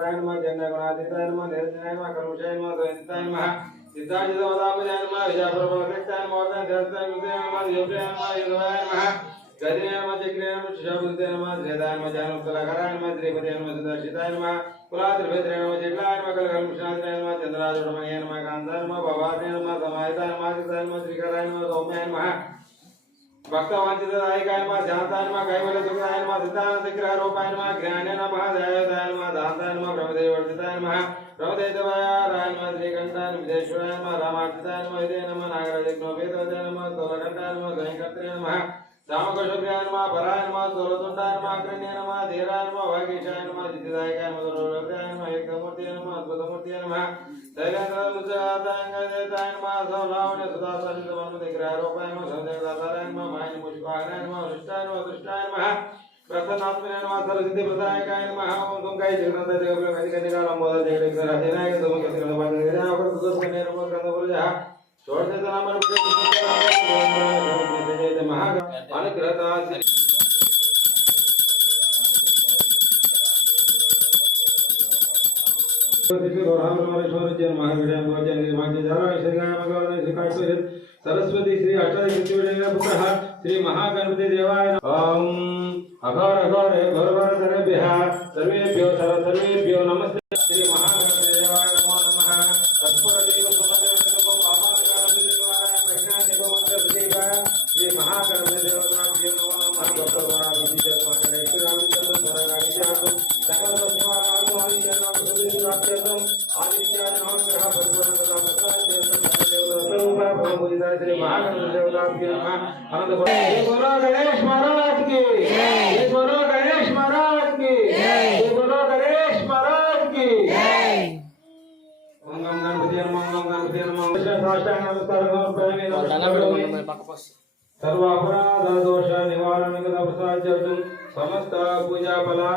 भद्राय नमः जन्नगुणादिताय नमः निरंजनाय नमः कर्मचाय नमः स्वयंताय नमः सिद्धाजितवदापजाय नमः विजयप्रभकृष्टाय नमः वर्धनधरताय कृताय नमः योग्याय नमः योगवाय नमः गजने नमः चक्रे नमः शिशाबुद्धे नमः त्रेताय नमः जानोत्तलाकराय नमः त्रिपदे नमः सुदर्शिताय नमः कुलात्रिभेत्रे नमः जगलाय नमः कलकलमुष्णाद्राय नमः चन्द्राजुटमये नमः कान्ताय नमः भवाद्रे नमः समाहिताय नमः चिताय नमः श्रीकराय नमः सौम्याय नमः भक्तवांचित दायिकाय नमः ध्याताय नमः कैवल्य सुखाय नमः सिद्धानंद ग्रह रूपाय नमः ज्ञाने नमः दयादाय नमः दाताय దాంతాయ నమ బ్రహ్మదేవర్జితాయ నమ శ్రీకంఠాయ విదేశ్వరాయ నమ రామాక్షితాయ నమ ఇదే నమ నాగరాజజ్ఞోపేతాయ నమ స్థూలకంఠాయ నమ స్వయంకర్త్రే నమ రామకృష్ణప్రియాయ నమ పరాయ నమ స్థూలతుండాయ నమ అగ్రణ్య నమ ధీరాయ నమ వాగీశాయ నమ జితిదాయకాయ నమ దుర్వ్యాయ నమ ఏకమూర్తి నమ అద్భుతమూర్తి నమ శైలేంద్ర ముచాతాయ నమ సౌలావణ్య సుధాసాజిత మన్మతి గ్రహరూపాయ నమ సందేవదాతారాయ నమ మాయన పుష్పాయ నమ వృష్టాయ నమ దృష్టాయ నమ ప్రసన్నాత్మనే నమ. సరస్వతి ప్రదాయకాయ నమ ఓం సుంకాయ జగనంద జగ ప్రవేదిక నిరాళం బోధ सरस्वती श्री अष्टदश श्री महागणपति देवाय ओम अघोर अघोर घोर सर्वेभ्यः सर्वेभ्यो सर्वेभ्यो नमस्ते श्री महागणपति श्री आनंद बोलो गणेश महाराज की। जय बोलो गणेश महाराज की। बोलो गणेश महाराज की। ओम गणपति नमः गणपति नमः। साष्टांग नमस्कार समर्पयामि नमस्कार सर्व अपराध दोष निवारण समस्त पूजा फला।